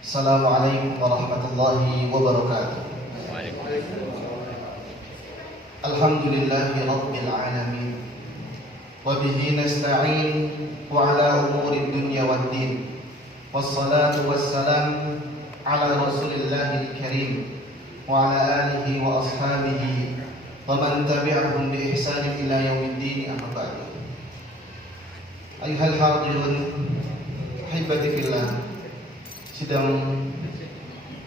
Assalamualaikum warahmatullahi wabarakatuh. Alhamdulillahi rabbil alamin. Wa bihi nasta'in wa ala umuri dunya waddin. Wassalatu wassalam ala Rasulillahil karim wa ala alihi wa ashabihi wa man tabi'ahum bi ihsanin ila yaumiddin, amma ba'du. Ayyuhal hadirun, ahibati fillah, sidang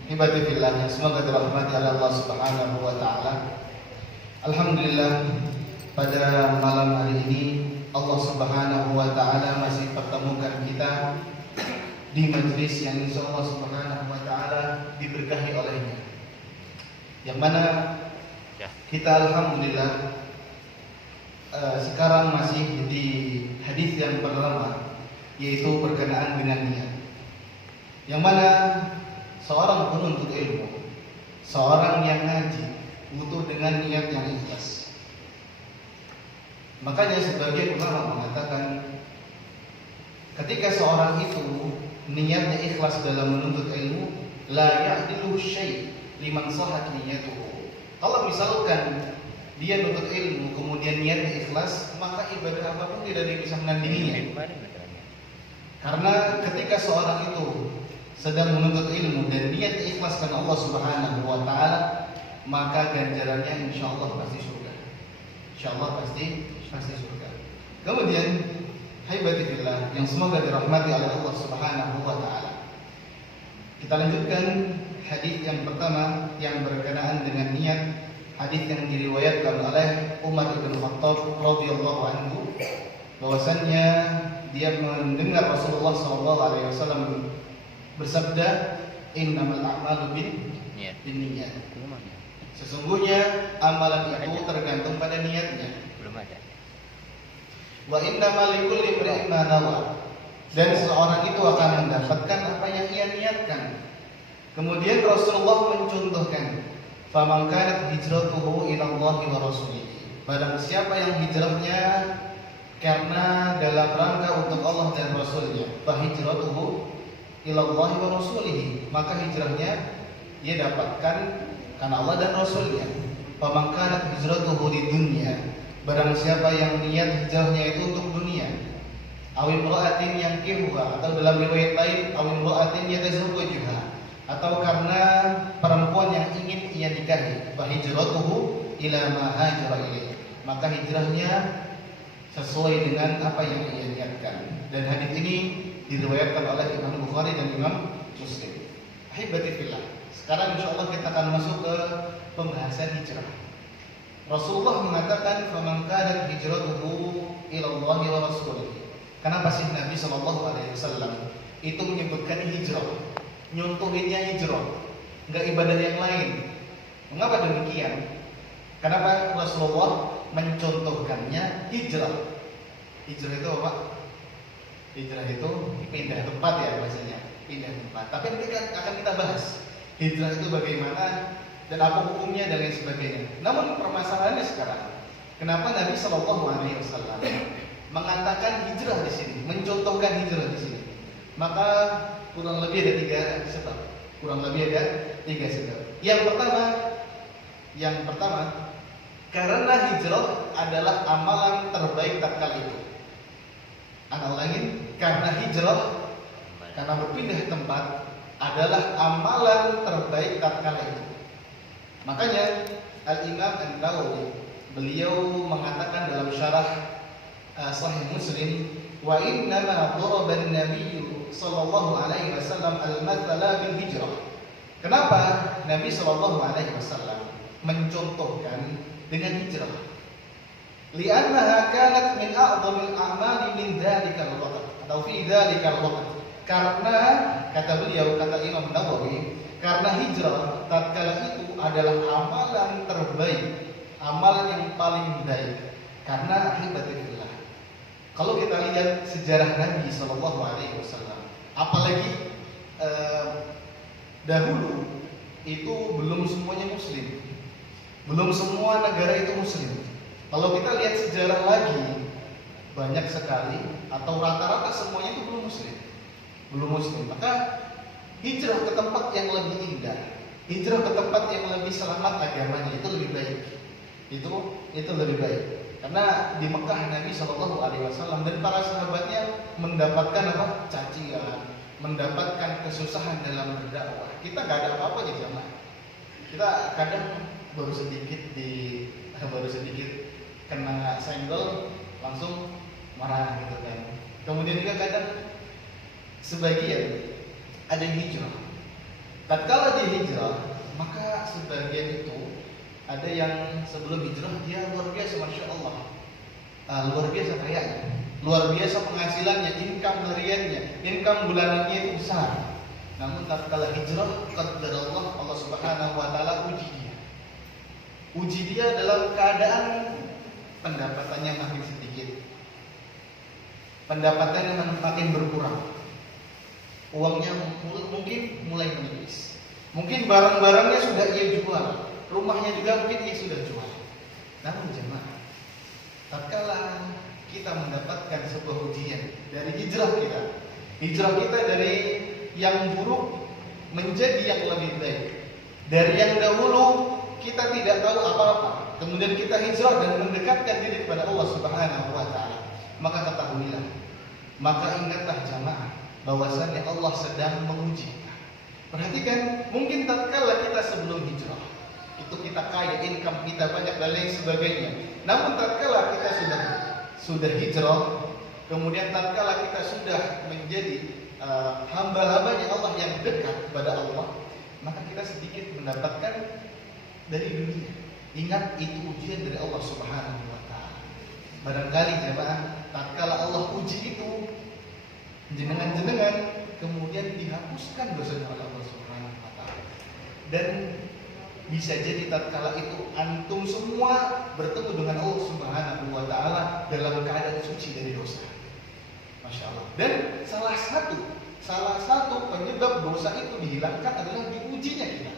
hibati fillah yang semoga dirahmati oleh Allah Subhanahu wa taala. Alhamdulillah, pada malam hari ini Allah Subhanahu wa taala masih pertemukan kita di majelis yang insyaallah Subhanahu wa taala diberkahi olehnya. Yang mana kita alhamdulillah sekarang masih di hadis yang pertama, yaitu berkenaan dengan niat. Yang mana seorang penuntut ilmu, seorang yang ngaji, butuh dengan niat yang ikhlas. Makanya sebagian ulama mengatakan, ketika seorang itu niatnya ikhlas dalam menuntut ilmu, la ya'dilu syai' liman shahat niyatuhu. Kalau misalkan dia menuntut ilmu kemudian niatnya ikhlas, maka ibadah apapun tidak bisa menandinginya. Karena ketika seorang itu sedang menuntut ilmu dan niat ikhlas karena Allah Subhanahu wa taala, maka ganjarannya insyaallah pasti surga. Insyaallah pasti surga. Kemudian haibati fillah yang semoga dirahmati oleh Allah Subhanahu wa taala. Kita lanjutkan hadis yang pertama yang berkenaan dengan niat, hadis yang diriwayatkan oleh Umar bin Khattab radhiyallahu anhu, bahwasannya dia mendengar Rasulullah sallallahu alaihi wasallam bersabda, innamal a'malu binniyat. Sesungguhnya amalan itu tergantung pada niatnya. Wa innamal likulli imri'in ma nawa. Dan seorang itu akan mendapatkan apa yang ia niatkan. Kemudian Rasulullah mencontohkan, faman kanat hijratuhu ila Allah wa rasulih. Barang siapa yang hijrahnya karena dalam rangka untuk Allah dan Rasulnya, fa hijratuhu ilallahi wa rasulihi, maka hijrahnya dia dapatkan karena Allah dan Rasulnya. Faman kanat hijratuhu lidunya, barang siapa yang niat hijrahnya itu untuk dunia, awil imra'atin yankihuha, atau dalam riwayat lain awil imra'atin yatazawwajuha, atau karena perempuan yang ingin ia nikahi, fa hijratuhu ila ma hajara ilaih, maka hijrahnya sesuai dengan apa yang ia niatkan. Dan hadis ini diriwayatkan oleh Imam Bukhari dan Imam Muslim. Ahibati fillah, sekarang insyaallah kita akan masuk ke pembahasan hijrah. Rasulullah mengatakan, faman kanat hijratuhu ila Allah wa rasulih. Kenapa sih Nabi sallallahu alaihi wasallam itu menyebutkan hijrah? Nyontohinnya hijrah, enggak ibadah yang lain. Mengapa demikian? Kenapa Rasulullah mencontohkannya hijrah? Hijrah itu apa? Hijrah itu pindah tempat ya bahasanya, pindah tempat. Tapi nanti akan kita bahas hijrah itu bagaimana dan apa hukumnya dan lain sebagainya. Namun permasalahannya sekarang, kenapa Nabi Shallallahu Alaihi Wasallam mengatakan hijrah di sini, mencontohkan hijrah di sini? Maka kurang lebih ada tiga sebab. Yang pertama, karena hijrah adalah amalan terbaik tatkala itu. Ana ulangin, karena hijrah, karena berpindah tempat adalah amalan terbaik tatkala itu. Makanya Al-Imam An-Nawawi beliau mengatakan dalam syarah Sahih Muslim, wa inna ma daraba an-nabiy sallallahu alaihi wasallam al-mathala bil hijrah. Kenapa Nabi sallallahu alaihi wasallam mencontohkan dengan hijrah? Li'annaha kanat min a'dhamil a'mali min dzalikal waqt, atau fi dzalikal waqt. Karena kata beliau, kata Imam Nawawi, karena hijrah tatkala itu adalah amalan terbaik, amalan yang paling baik. Karena hibatillah, kalau kita lihat sejarah Nabi sallallahu alaihi wasallam, apalagi dahulu itu belum semuanya muslim. Belum semua negara itu muslim. Kalau kita lihat sejarah lagi, banyak sekali atau rata-rata semuanya itu belum muslim. Maka hijrah ke tempat yang lebih indah, hijrah ke tempat yang lebih selamat agamanya, itu lebih baik. Itu lebih baik. Karena di Mekah Nabi Shallallahu Alaihi Wasallam dan para sahabatnya mendapatkan apa? Cacian, mendapatkan kesusahan dalam berdakwah. Kita gak ada apa-apa di jamaah. Kita kadang baru sedikit kena senggol langsung marah gitu kan. Kemudian juga kadang sebagian ada yang hijrah. Tatkala dia hijrah, maka sebagian itu ada yang sebelum hijrah dia luar biasa, masya Allah, luar biasa kayanya, luar biasa penghasilannya, income hariannya, income bulanannya itu besar. Namun tatkala hijrah, qadarullah, Allah Subhanahu wa taala uji dia dalam keadaan pendapatannya makin sedikit, pendapatannya makin berkurang, uangnya mungkin mulai menipis, mungkin barang-barangnya sudah ia jual, rumahnya juga mungkin ia sudah jual. Namun jemaah, tatkala kita mendapatkan sebuah ujian dari hijrah kita dari yang buruk menjadi yang lebih baik, dari yang dahulu kita tidak tahu apa-apa, kemudian kita hijrah dan mendekatkan diri kepada Allah Subhanahu wa taala, maka ketahuilah, maka ingatlah jamaah bahwasannya Allah sedang menguji kita. Perhatikan, mungkin tatkala kita sebelum hijrah itu kita kaya, income kita banyak dan lain sebagainya. Namun tatkala kita sudah hijrah, kemudian tatkala kita sudah menjadi hamba-hambanya Allah yang dekat kepada Allah, maka kita sedikit mendapatkan dari dunia. Ingat, itu ujian dari Allah Subhanahu wa taala. Barangkali jemaah, tatkala Allah uji itu jenengan kemudian dihapuskan dosa oleh Allah Subhanahu wa taala. Dan bisa jadi tatkala itu antum semua bertemu dengan Allah Subhanahu wa taala dalam keadaan suci dari dosa. Masya Allah. Dan salah satu penyebab dosa itu dihilangkan adalah diujinya kita.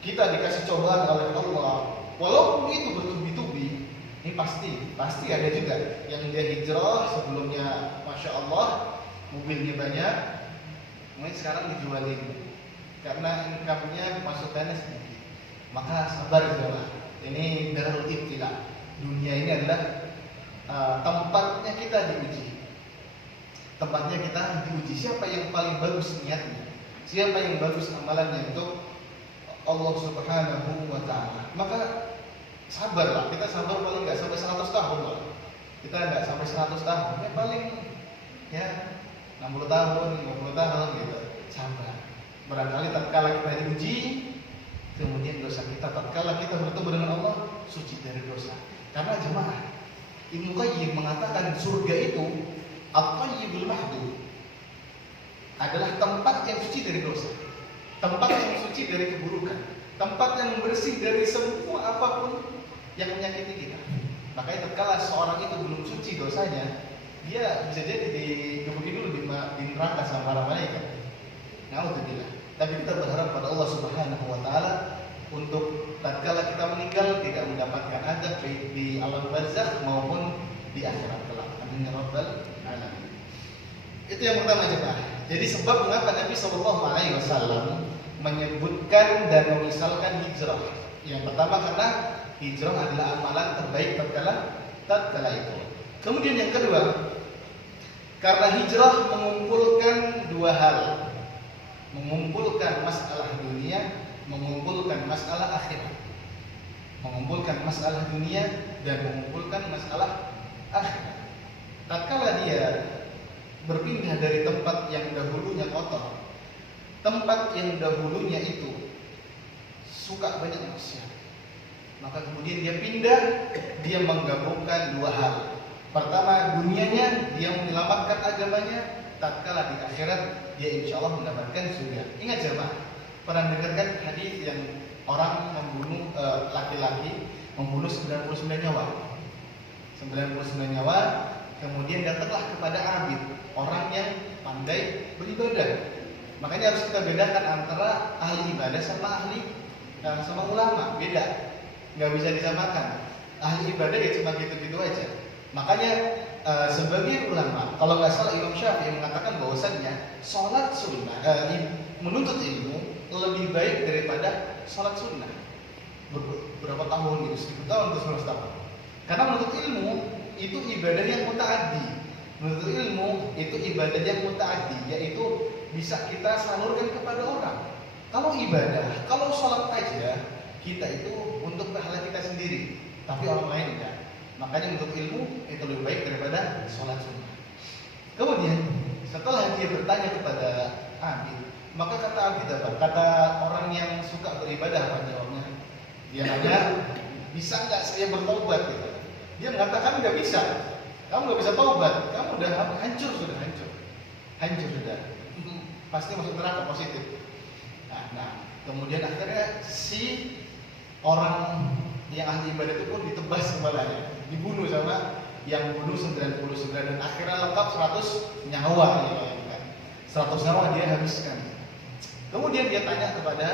Kita dikasih cobaan oleh Allah, walaupun itu bertubi-tubi. Ini pasti ada juga yang dia hijrah sebelumnya, masya Allah, mobilnya banyak, mungkin sekarang dijualin karena income-nya pemasukannya sedikit. Maka sabar jemaah. Ini darul ibtila. Dunia ini adalah tempatnya kita diuji. Tempatnya kita diuji. Siapa yang paling bagus niatnya? Siapa yang bagus amalannya untuk Allah Subhanahu wa taala? Maka sabarlah. Kita sabar paling enggak sampai 100 tahun lah. Kita enggak sampai 100 tahun. Ya paling 60 tahun, 50 tahun gitu. Sabar. Barangkali tatkala kita diuji, kemudian dosa kita tatkala kita bertemu dengan Allah suci dari dosa. Karena jemaah, Ibnu Qayyim mengatakan surga itu at-thayyibul mahdud, adalah tempat yang suci dari dosa, tempat yang suci dari keburukan, tempat yang bersih dari semua apapun yang menyakiti kita. Makanya tatkala seorang itu belum suci dosanya, dia bisa jadi digebuki dulu di neraka sama para malaikat. Na'udzubillah. Tapi kita berharap pada Allah Subhanahu wa taala untuk tatkala kita meninggal tidak mendapatkan azab di alam barzakh maupun di akhirat kelak. Amin ya rabbal alamin. Itu yang pertama jemaah. Jadi sebab mengapa Nabi sallallahu alaihi wasallam menyebutkan dan memisalkan hijrah. Yang pertama karena hijrah adalah amalan terbaik tatkala itu. Kemudian yang kedua, karena hijrah mengumpulkan dua hal. Mengumpulkan masalah dunia, mengumpulkan masalah akhirat. Mengumpulkan masalah dunia dan mengumpulkan masalah akhirat. Tatkala dia berpindah dari tempat yang dahulunya kotor, tempat yang dahulunya itu suka banyak maksiat, maka kemudian dia pindah, dia menggabungkan dua hal. Pertama, dunianya dia menyelamatkan agamanya, tatkala di akhirat dia insya Allah mendapatkan surga. Ingat jemaah, pernah dengarkan hadis yang orang membunuh laki-laki membunuh 99 nyawa. 99 nyawa, kemudian datanglah kepada abid, orang yang pandai beribadah. Makanya harus kita bedakan antara ahli ibadah sama ulama, beda. Nggak bisa disamakan. Ahli ibadah ya cuma gitu-gitu aja. Makanya sebagai ulama, kalau nggak salah Imam Syafi'i mengatakan bahwasannya sholat sunnah, menuntut ilmu lebih baik daripada sholat sunnah. Berapa tahun gitu, 10 tahun atau 11 tahun. Karena menuntut ilmu itu ibadah yang mutaaddi. Menuntut ilmu itu ibadah yang mutaaddi, yaitu bisa kita salurkan kepada orang. Kalau ibadah, kalau sholat aja, kita itu untuk pahala kita sendiri, tapi orang lain enggak. Makanya menuntut ilmu itu lebih baik daripada sholat sunnah. Kemudian setelah dia bertanya kepada Abid, maka kata Abid apa? Kata orang yang suka beribadah, apa jawabnya? Dia nanya, bisa nggak saya bertobat? Gitu. Dia mengatakan nggak bisa. Kamu nggak bisa taubat. Kamu udah hancur sudah. Pasti masuk neraka positif. Nah, kemudian akhirnya si orang yang ahli ibadah itu pun ditebas kepalanya, dibunuh sama yang bunuh 99 dan akhirnya lengkap 100 nyawa ya, 100 nyawa dia habiskan. Kemudian dia tanya kepada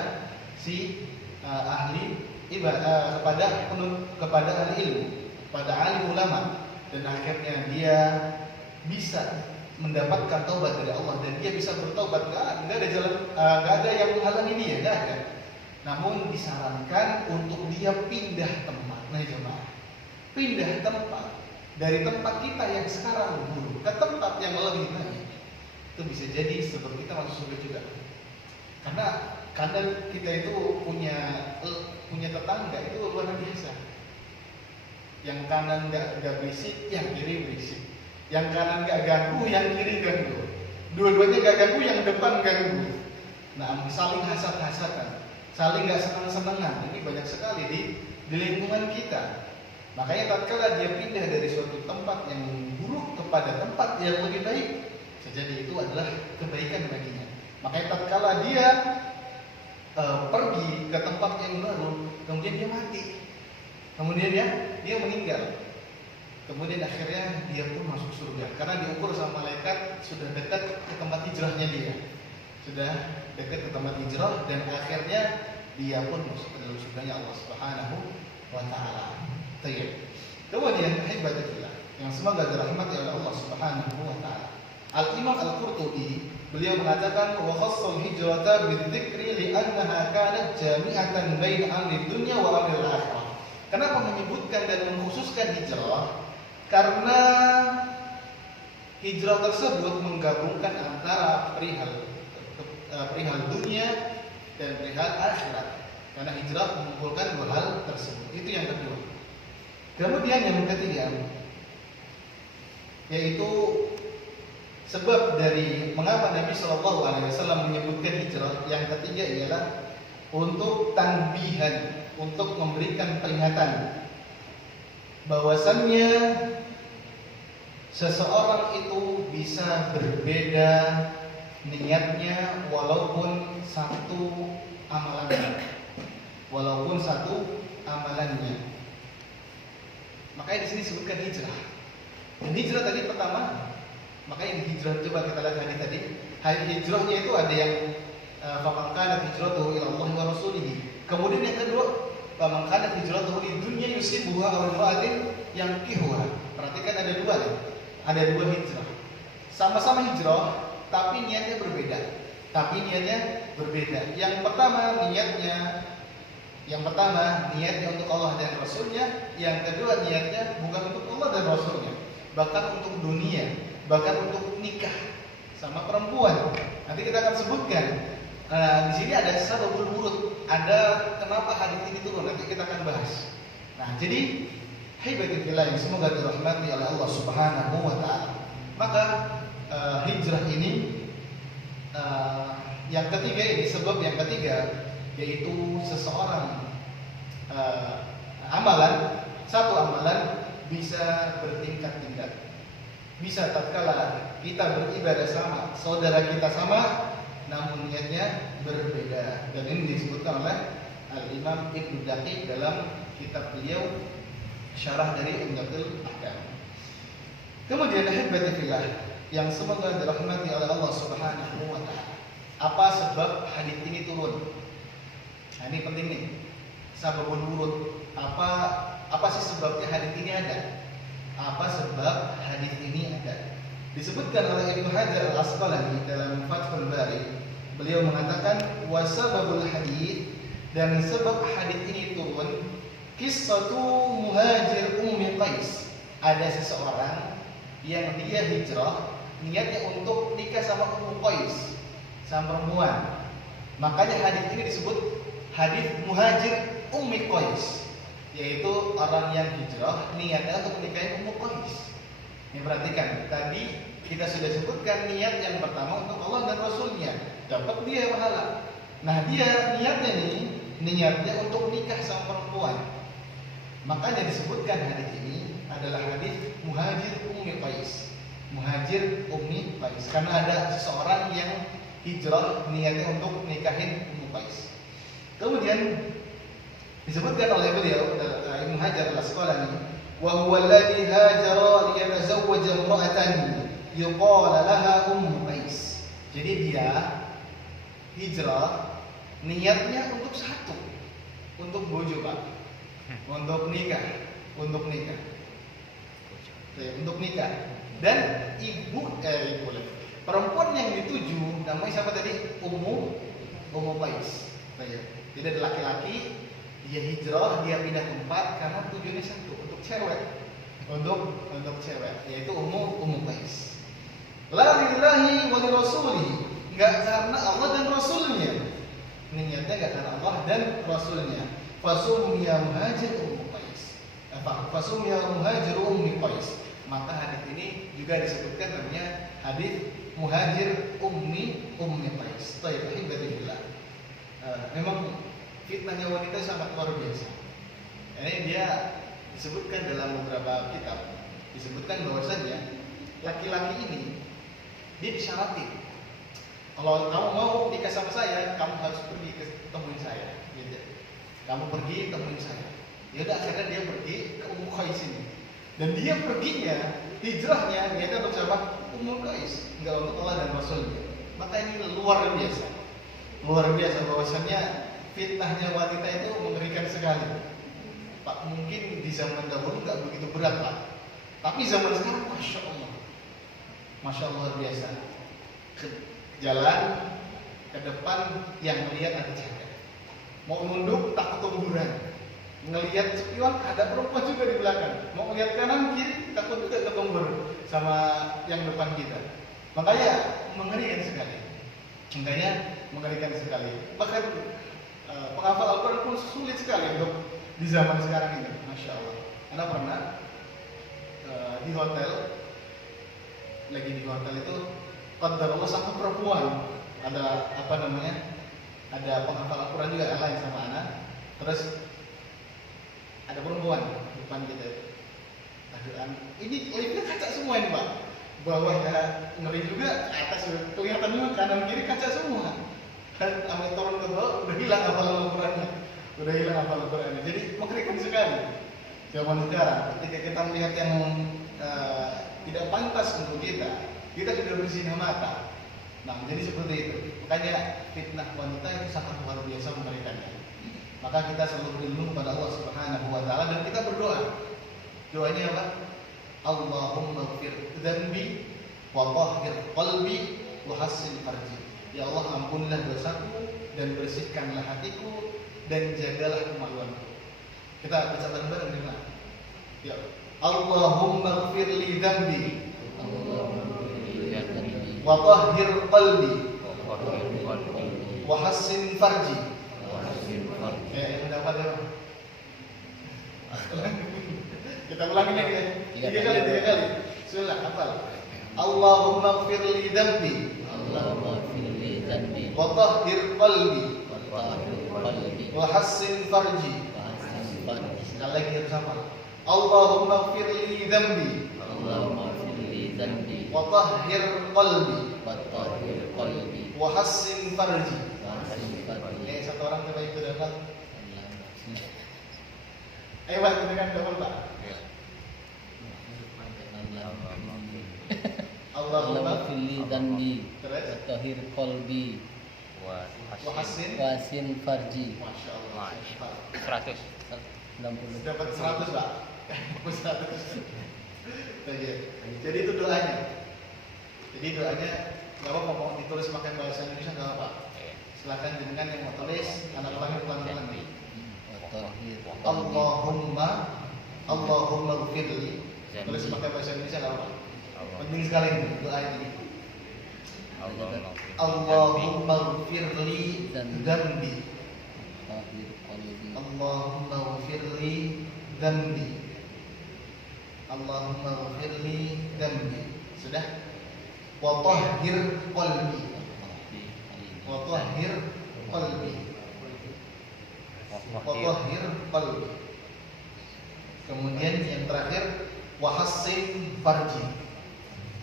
si ahli ibadah, kepada ahli ilmu, kepada ahli ulama, dan akhirnya dia bisa mendapatkan taubat dari Allah dan dia bisa bertaubat. Nggak ada jalan, nggak ada yang menghalangi dia, nggak ada. Namun disarankan untuk dia pindah tempat. Nah jemaah, pindah tempat dari tempat kita yang sekarang buruk ke tempat yang lebih baik. Itu bisa jadi sebab kita masuk surga juga. Karena kadang kita itu punya tetangga itu luar biasa. Yang kanan nggak berisik, yang kiri berisik. Yang kanan nggak ganggu, yang kiri ganggu. Dua-duanya nggak ganggu, yang depan ganggu. Nah, saling hasad-hasadan, saling nggak senang-senangan. Ini banyak sekali di lingkungan kita. Makanya tatkala dia pindah dari suatu tempat yang buruk kepada tempat yang lebih baik, sejadi itu adalah kebaikan baginya. Makanya tatkala dia pergi ke tempat yang baru, kemudian dia mati, kemudian dia meninggal, kemudian akhirnya dia pun masuk surga karena diukur sama malaikat sudah dekat ke tempat hijrahnya dia, sudah dekat ke tempat hijrah dan akhirnya dia pun masuk ke dalam surganya Allah Subhanahu wa Ta'ala. Kemudian hibatillah yang semoga dirahmati oleh Allah Subhanahu wa Ta'ala. Al-Imam Al-Qurtubi beliau mengatakan wa khassal hijrata bidzikri li'annaha kanat jami'atan bain amri dunya wa amri akhirah. Kenapa menyebutkan dan mengkhususkan hijrah? Karena hijrah tersebut menggabungkan antara perihal dunia dan perihal akhirat. Karena hijrah mengumpulkan dua hal tersebut. Itu yang kedua. Kemudian yang ketiga, yaitu sebab dari mengapa Nabi Shallallahu Alaihi Wasallam menyebutkan hijrah. Yang ketiga ialah untuk tanbihan, untuk memberikan peringatan bahwasannya seseorang itu bisa berbeda niatnya walaupun satu amalannya. Makanya di sini disebutkan hijrah. Dan hijrah tadi pertama, makanya di hijrah coba kita lihat hadis tadi. Hijrahnya itu ada yang faman kanat hijratuhu ila Allah wa rasulih. Kemudian yang kedua, faman kanat hijratuhu lid dunya yusibuha aw imra'atin yankihuha. Perhatikan ada dua nih. Ada dua hijrah. Sama-sama hijrah, tapi niatnya berbeda. Yang pertama niatnya untuk Allah dan Rasulnya. Yang kedua niatnya bukan untuk Allah dan Rasulnya, bahkan untuk dunia, bahkan untuk nikah sama perempuan. Nanti kita akan sebutkan. Di sini ada sababul wurud, ada kenapa hadis ini turun. Nanti kita akan bahas. Nah, jadi hibatillah yang semoga dirahmati oleh Allah Subhanahu wa Ta'ala. Maka hijrah ini yang ketiga ini, sebab yang ketiga yaitu seseorang satu amalan bisa bertingkat-tingkat. Bisa tatkala kita beribadah sama, saudara kita sama, namun niatnya berbeda. Dan ini disebutkan oleh Al-Imam Ibnu Daqiq dalam kitab beliau Syarah dari Umdatul Ahkam. Kemudian hibatillah yang semoga dirahmati oleh Allah Subhanahu wa Ta'ala. Apa sebab hadis ini turun? Nah, ini penting nih. Sababul wurud. Apa sih sebabnya hadis ini ada? Apa sebab hadis ini ada? Disebutkan oleh Ibnu Hajar Al-Asqalani dalam Fathul Bari beliau mengatakan wasababul hadits, dan sebab hadits ini turun qissatu muhajir Ummi Qais. Ada seseorang yang dia hijrah niatnya untuk nikah sama Ummu Qais, sama perempuan. Makanya hadits ini disebut hadits muhajir Ummi Qais, yaitu orang yang hijrah niatnya untuk menikahi Ummu Qais. Ini perhatikan, tadi kita sudah sebutkan niat yang pertama untuk Allah dan Rasulnya, dapat dia pahala. Nah dia niatnya untuk nikah sama perempuan. Makanya disebutkan hadis ini adalah hadis muhajir Ummi Qais. Muhajir Ummi Qais, karena ada seseorang yang hijrah niatnya untuk nikahin Ummu Qais. Kemudian disebutkan oleh beliau Ibnu Hajar al-Asqalani, wa huwa alladhi hajara liyatazawwaja imra'atan yuqala laha Ummu Qais. Jadi dia hijrah niatnya untuk satu, untuk bojo Pak, untuk nikah. Dan perempuan yang dituju namanya siapa tadi? Ummu Qais. Tidak ada laki-laki, dia hijrah, dia pindah tempat karena tujuannya satu, untuk cewek, yaitu Ummu Qais. La lillahi wa li rasulihi, enggak karena Allah dan Rasulnya. Niatnya enggak karena Allah dan Rasulnya. Fasumya muhajir Ummu Qais. Fasumya muhajir Ummi Qais. Maka hadis ini juga disebutkan namanya hadis muhajir Ummi Qais. Baik, alhamdulillah. Memang fitnahnya wanita sangat luar biasa. Ini dia disebutkan dalam beberapa kitab, disebutkan bahwasanya laki-laki ini dia disyaratin, kalau kamu mau nikah sama saya, kamu harus pergi temuin saya, gitu. Kamu pergi temuin saya. Ya udah, akhirnya dia pergi ke Ummu Qais ini, dan dia perginya, hijrahnya niatnya untuk siapa? Ummu Qais, enggak untuk Allah dan Rasulnya. Maka ini luar biasa bahwasanya fitnahnya wanita itu mengerikan sekali. Pak, mungkin di zaman dahulu nggak begitu berat Pak, tapi zaman sekarang masya Allah luar biasa. Jalan ke depan yang melihat ada cewek, mau nunduk takut ketumburan, ngelihat spion ada perempuan juga di belakang, mau ngelihat kanan kiri takut juga ketumbur sama yang depan kita. Makanya mengerikan sekali. Bahkan penghafal Al-Quran pun sulit sekali untuk di zaman sekarang ini, masya Allah. Anda pernah di hotel itu, qadarullah sama perempuan, ada ada penghafal Al-Quran juga lain sama anak, terus ada perempuan depan kita. Ini liftnya kaca semua ini Pak, bawahnya ngeri juga, atas kelihatan juga kanan kiri kaca semua. Dan sampai turun ke bawah udah hilang hafalan Al-Qurannya. Jadi mengerikan sekali zaman sekarang. Ketika kita melihat yang tidak pantas untuk kita sudah bersinar mata. Nah, jadi seperti itu. Makanya fitnah wanita itu sangat luar biasa mengerikannya. Maka kita selalu berlindung kepada Allah Subhanahu wa taala dan kita berdoa. Doanya apa? Allahumma ighfir dzanbi wa tahhir qalbi wa hassin farji. Ya Allah, ampunilah dosaku dan bersihkanlah hatiku dan jagalah kemaluanku. Kita baca bareng-bareng di mana? Ya. Allahumma ighfir li dzanbi wa tahhir qalbi wa hassin farji. Yang dapat ya. Kita ulangi lagi ya. Tiga kali. Sudah hafal. Allahumma ighfir li dzanbi wa tahhir qalbi wa hassin farji. Sekali lagi harus hafal. Allahumma ighfir li dzanbi wa tahhir qalbi wa hassin farji. Satu orang coba itu dapat. Ayo Pak, dengan double Pak. Allahumma fili dzanbi wa tahhir qalbi wa hassin farji. Masya Allah. 100. 60. Dapat 100 Pak. 100. Jadi itu doanya. Nggak apa-apa mau ditulis pakai bahasa Indonesia nggak apa. Silakan jenengan yang mau tulis, anak ulangi pelan-pelan. Watahhir Allahumma ghfirli. Tulis pakai bahasa Indonesia enggak apa-apa. Penting sekali ini doa ini. Allahumma ghfirli dzambi. Watahhir qalbi. Allahumma ghfirli dzambi. Allahumma ghfirli dzambi. Sudah? Wa tahhir qalbi. Wa tahhir qalbi. Wa tahhir qalbi. Kemudian yang terakhir wa hassin farji.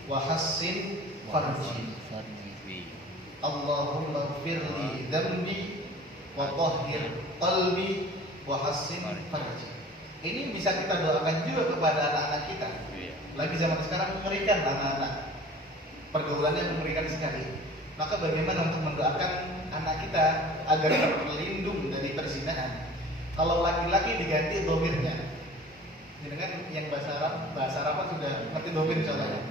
Wa hassin farji. Allahumma ghfirli dzambi wa tahhir qalbi wa hassin farji. Ini bisa kita doakan juga kepada anak-anak kita. Lagi zaman sekarang mengerikan anak-anak. Pergaulannya mengerikan sekali. Maka bagaimana untuk mendoakan anak kita agar terlindung dari perzinahan? Kalau laki-laki diganti domirnya. Jadi kan yang bahasa Arab sudah ngerti domir contohnya.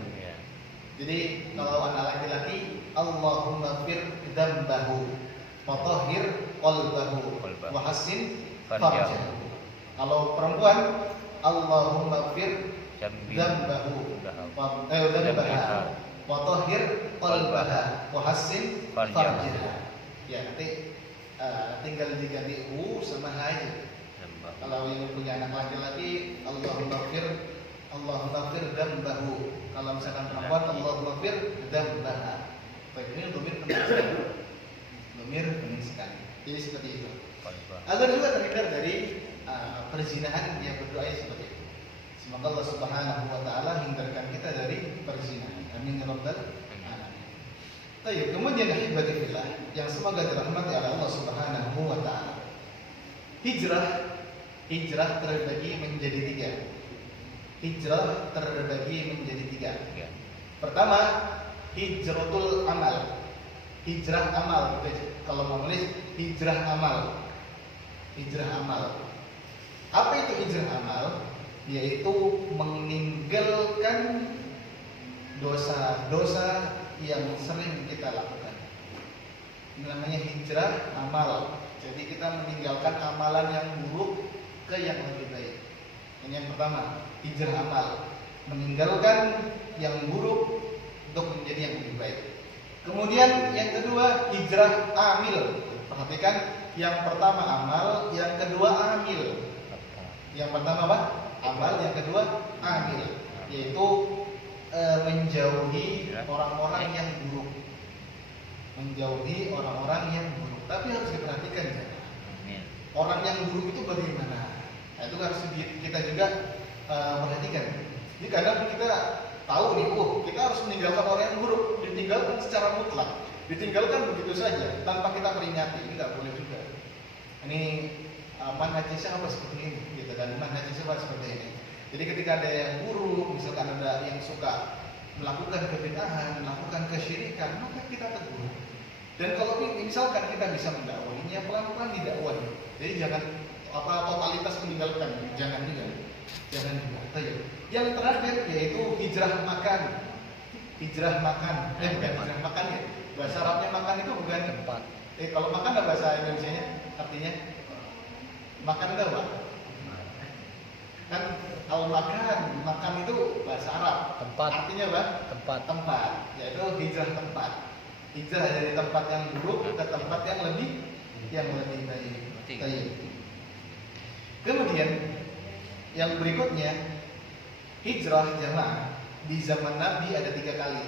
Jadi kalau anak laki-laki Allahumma fir dzambahu wa tahhir qalbahu wa hassin farjahu. Kalau perempuan Allahumma fir dzambahu wa tahhir qalbaha wa hassin farjaha. Ya nanti tinggal diganti sama aja. Kalau yang punya anak laki-laki Allahumma fir dzambahu. Kalau misalkan perempuan Allahumma fir dzambaha. Ini domir penting sekali. Domir penting sekali. Jadi seperti itu. Agar juga terhindar dari perzinahan, dia berdoa seperti itu. Semoga Allah Subhanahu wa taala hindarkan kita dari perzinahan. Amin ya rabbal alamin. Baik, kemudian ahibati fillah yang semoga dirahmati oleh Allah Subhanahu wa taala. Hijrah terbagi menjadi tiga. Hijrah terbagi menjadi tiga. Pertama, hijratul amal. Hijrah amal. Kalau mau nulis hijrah amal. Hijrah amal. Apa itu hijrah amal? Yaitu meninggalkan dosa-dosa yang sering kita lakukan. Ini namanya hijrah amal. Jadi kita meninggalkan amalan yang buruk ke yang lebih baik. Ini yang pertama, hijrah amal. Meninggalkan yang buruk untuk menjadi yang lebih baik. Kemudian yang kedua, hijrah amil. Perhatikan, yang pertama amal, yang kedua amil. Yang pertama apa? Amal, yang kedua amil. Yaitu menjauhi orang-orang yang buruk. Menjauhi orang-orang yang buruk. Tapi harus diperhatikan ya. Orang yang buruk itu bagaimana? Nah, itu harus kita juga perhatikan. Jadi kadang kita tahu nih, kita harus meninggalkan orang yang buruk, ditinggalkan secara mutlak, ditinggalkan begitu saja tanpa kita peringati, ini nggak boleh juga. Ini manhaj sahabat seperti ini, gitu kan? Manhaj sahabat seperti ini. Jadi ketika ada yang buruk, misalkan ada yang suka melakukan kebid'ahan, melakukan kesyirikan, maka kita tegur. Dan kalau misalkan kita bisa mendakwahinya, pelan-pelan didakwahi. Jadi jangan totalitas meninggalkan, jangan juga. Yang terakhir yaitu hijrah makan. Hijrah makan. Bukan hijrah makan ya. Bahasa Arabnya makan itu bukan tempat. Kalau makan apa bahasa Indonesianya? Artinya makan itu apa? Kan makan itu bahasa Arab. Tempat. Artinya apa? Tempat. Yaitu hijrah tempat. Hijrah dari tempat yang buruk ke tempat yang lebih baik. Kemudian yang berikutnya, hijrah jamaah. Di zaman Nabi ada 3 kali.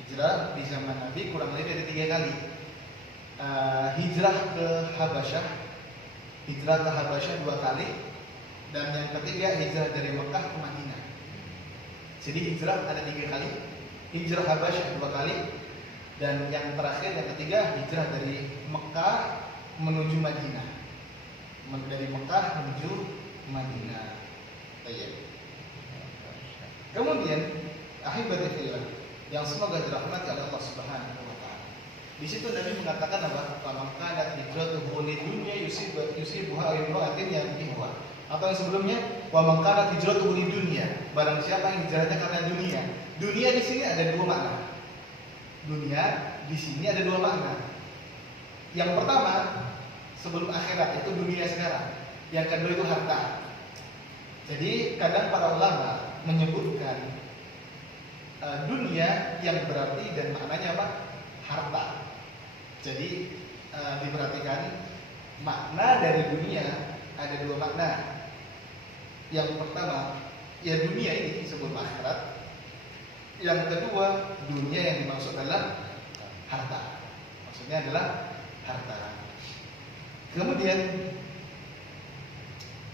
Hijrah di zaman Nabi kurang lebih ada 3 kali. Hijrah ke Habasyah. Hijrah ke Habasyah 2 kali. Dan yang ketiga hijrah dari Mekah ke Madinah. Jadi hijrah ada 3 kali. Hijrah Habasyah 2 kali. Dan yang terakhir, yang ketiga, hijrah dari Mekah menuju Madinah. Dari Mekah menuju Madinah. Kemudian, ahibati fillah yang semoga dirahmati oleh Allah Subhanahu wa taala. Di situ Nabi mengatakan apa? Faman kanat hijratuhu lidunya yusibuha imra'atin yankihuha. Atau yang sebelumnya, wa man kanat hijratuhu lidunya. Barang siapa yang hijrahnya karena dunia. Dunia di sini ada 2 makna. Dunia di sini ada 2 makna. Yang pertama sebelum akhirat itu dunia sekarang. Yang kedua itu harta. Jadi kadang para ulama menyebutkan dunia yang berarti dan maknanya apa? Harta. Jadi diperhatikan makna dari dunia ada dua makna. Yang pertama ya dunia ini sebelum akhirat. Yang kedua dunia yang dimaksud adalah harta. Maksudnya adalah harta. Kemudian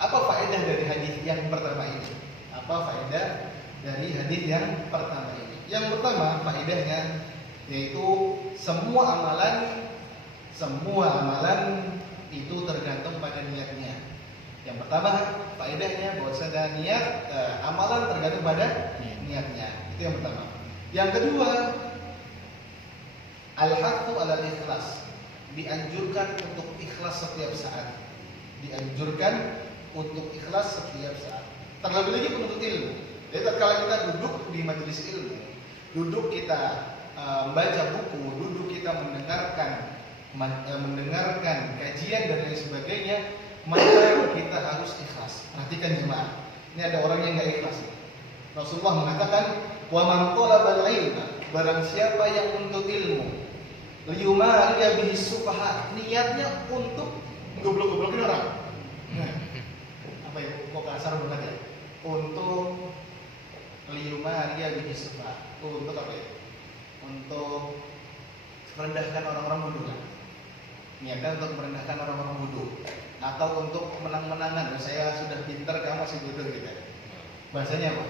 apa faedah dari hadis yang pertama ini? Apa faedah dari hadis yang pertama ini? Yang pertama faedahnya yaitu semua amalan itu tergantung pada niatnya. Yang pertama faedahnya bahwasanya niat amalan tergantung pada niatnya. Itu yang pertama. Yang kedua al-haqqu 'alal ikhlas. Dianjurkan untuk ikhlas setiap saat. Dianjurkan untuk ikhlas setiap saat. Terlebih lagi penuntut ilmu. Jadi tatkala kita duduk di majelis ilmu, duduk kita membaca buku, duduk kita mendengarkan kajian dan lain sebagainya, maka kita harus ikhlas. Perhatikan jemaah. Ini ada orang yang enggak ikhlas. Rasulullah mengatakan, "Wa man talabal ilma", barang siapa yang menuntut ilmu, liyumariya bihi sufaha, niatnya untuk goblok-goblokin orang. Apa ya? Kok kasar banget ya? Untuk liyumariya bihi sufaha. Untuk apa ya? Untuk merendahkan orang-orang bodoh. Niatnya untuk merendahkan orang-orang bodoh atau untuk menang-menangan. Saya sudah pintar, kamu masih bodoh gitu. Bahasanya apa?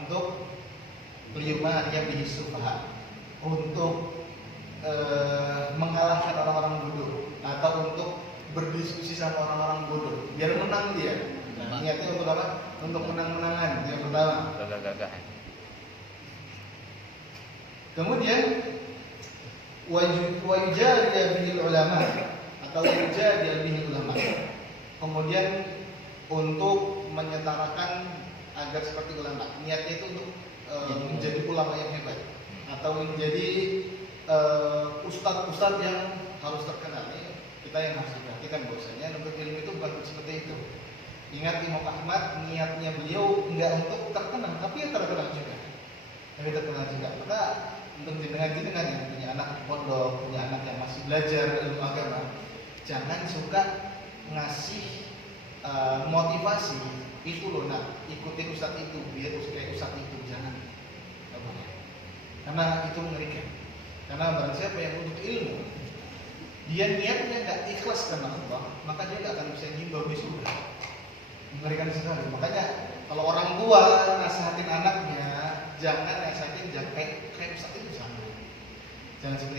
Untuk liyumariya bihi sufaha. Untuk mengalahkan orang-orang bodoh atau untuk berdiskusi sama orang-orang bodoh biar menang dia. Nah, niatnya untuk apa? Untuk menang-menangan. Yang pertama. Gagah-gagahan. Kemudian wajadiya bihil ulama atau wajadiya bihil ulama. Kemudian untuk menyetarakan agar seperti ulama. Niatnya itu untuk menjadi ulama yang hebat atau menjadi ustadz-ustadz yang harus terkenal. Kita yang harus perhatikan bahwasanya untuk ilmu itu bukan seperti itu. Ingat Imam Ahmad, niatnya beliau enggak untuk terkenal, tapi ya terkenal juga. Tapi terkenal juga. Maka untuk jenengan yang punya anak pondok, punya anak yang masih belajar ilmu agama, jangan suka ngasih motivasi itu loh nak, ikutin ustadz itu, biar kayak ustadz itu, jangan. Karena itu mengerikan. Karena barang siapa yang untuk ilmu, dia niatnya nggak ikhlas karena Allah, maka dia nggak akan bisa nyimbau di surga. Mengerikan sekali. Makanya kalau orang tua nasihatin anaknya, jangan nasihatin kayak ustadz itu, jangan seperti